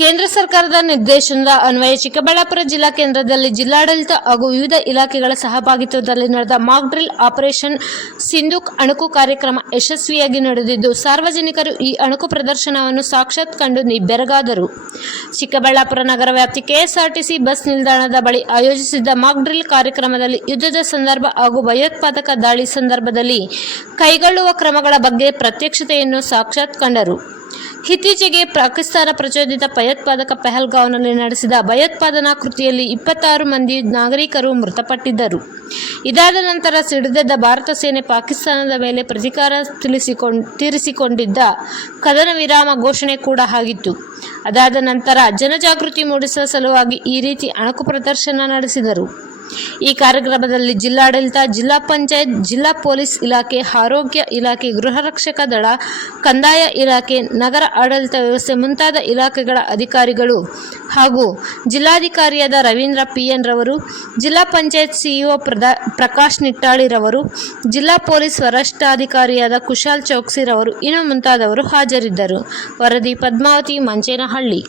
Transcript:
ಕೇಂದ್ರ ಸರ್ಕಾರದ ನಿರ್ದೇಶನದ ಅನ್ವಯ ಚಿಕ್ಕಬಳ್ಳಾಪುರ ಜಿಲ್ಲಾ ಕೇಂದ್ರದಲ್ಲಿ ಜಿಲ್ಲಾಡಳಿತ ಹಾಗೂ ವಿವಿಧ ಇಲಾಖೆಗಳ ಸಹಭಾಗಿತ್ವದಲ್ಲಿ ನಡೆದ ಮಾಕ್ ಡ್ರಿಲ್ ಆಪರೇಷನ್ ಸಿಂಧುಕ್ ಅಣುಕು ಕಾರ್ಯಕ್ರಮ ಯಶಸ್ವಿಯಾಗಿ ನಡೆದಿದ್ದು, ಸಾರ್ವಜನಿಕರು ಈ ಅಣುಕು ಪ್ರದರ್ಶನವನ್ನು ಸಾಕ್ಷಾತ್ ಕಂಡು ನಿಬ್ಬೆರಗಾದರು ಚಿಕ್ಕಬಳ್ಳಾಪುರ ನಗರ ವ್ಯಾಪ್ತಿ ಕೆಎಸ್ಆರ್ಟಿಸಿ ಬಸ್ ನಿಲ್ದಾಣದ ಬಳಿ ಆಯೋಜಿಸಿದ್ದ ಮಾಕ್ ಡ್ರಿಲ್ ಕಾರ್ಯಕ್ರಮದಲ್ಲಿ ಯುದ್ಧದ ಸಂದರ್ಭ ಹಾಗೂ ಭಯೋತ್ಪಾದಕ ದಾಳಿ ಸಂದರ್ಭದಲ್ಲಿ ಕೈಗೊಳ್ಳುವ ಕ್ರಮಗಳ ಬಗ್ಗೆ ಪ್ರತ್ಯಕ್ಷತೆಯನ್ನು ಸಾಕ್ಷಾತ್ ಕಂಡರು. ಇತ್ತೀಚೆಗೆ ಪಾಕಿಸ್ತಾನ ಪ್ರಚೋದಿತ ಭಯೋತ್ಪಾದಕ ಪೆಹಲ್ಗಾಂವ್ನಲ್ಲಿ ನಡೆಸಿದ ಭಯೋತ್ಪಾದನಾ ಕೃತಿಯಲ್ಲಿ ಇಪ್ಪತ್ತಾರು ಮಂದಿ ನಾಗರಿಕರು ಮೃತಪಟ್ಟಿದ್ದರು. ಇದಾದ ನಂತರ ಸಿಡಿದೆದ್ದ ಭಾರತ ಸೇನೆ ಪಾಕಿಸ್ತಾನದ ಮೇಲೆ ಪ್ರತಿಕಾರ ತಿಳಿಸಿಕೊಂಡ್, ತೀರಿಸಿಕೊಂಡಿದ್ದ ಕದನ ವಿರಾಮ ಘೋಷಣೆ ಕೂಡ ಆಗಿತ್ತು. ಅದಾದ ನಂತರ ಜನಜಾಗೃತಿ ಮೂಡಿಸುವ ಸಲುವಾಗಿ ಈ ರೀತಿ ಅಣಕು ಪ್ರದರ್ಶನ ನಡೆಸಿದರು. ಈ ಕಾರ್ಯಕ್ರಮದಲ್ಲಿ ಜಿಲ್ಲಾಡಳಿತ, ಜಿಲ್ಲಾ ಪಂಚಾಯತ್, ಜಿಲ್ಲಾ ಪೊಲೀಸ್ ಇಲಾಖೆ, ಆರೋಗ್ಯ ಇಲಾಖೆ, ಗೃಹ ರಕ್ಷಕ ದಳ, ಕಂದಾಯ ಇಲಾಖೆ, ನಗರ ಆಡಳಿತ ವ್ಯವಸ್ಥೆ ಮುಂತಾದ ಇಲಾಖೆಗಳ ಅಧಿಕಾರಿಗಳು ಹಾಗೂ ಜಿಲ್ಲಾಧಿಕಾರಿಯಾದ ರವೀಂದ್ರ ಪಿ ಎನ್ ರವರು, ಜಿಲ್ಲಾ ಪಂಚಾಯತ್ ಸಿಇಒ ಪ್ರದಾ ಪ್ರಕಾಶ್ ನಿಟ್ಟಾಳಿರವರು ಜಿಲ್ಲಾ ಪೊಲೀಸ್ ವರಿಷ್ಠಾಧಿಕಾರಿಯಾದ ಕುಶಾಲ್ ಚೌಕ್ಸಿರವರು ಇನ್ನು ಮುಂತಾದವರು ಹಾಜರಿದ್ದರು. ವರದಿ ಪದ್ಮಾವತಿ ಮಂಚೇನಹಳ್ಳಿ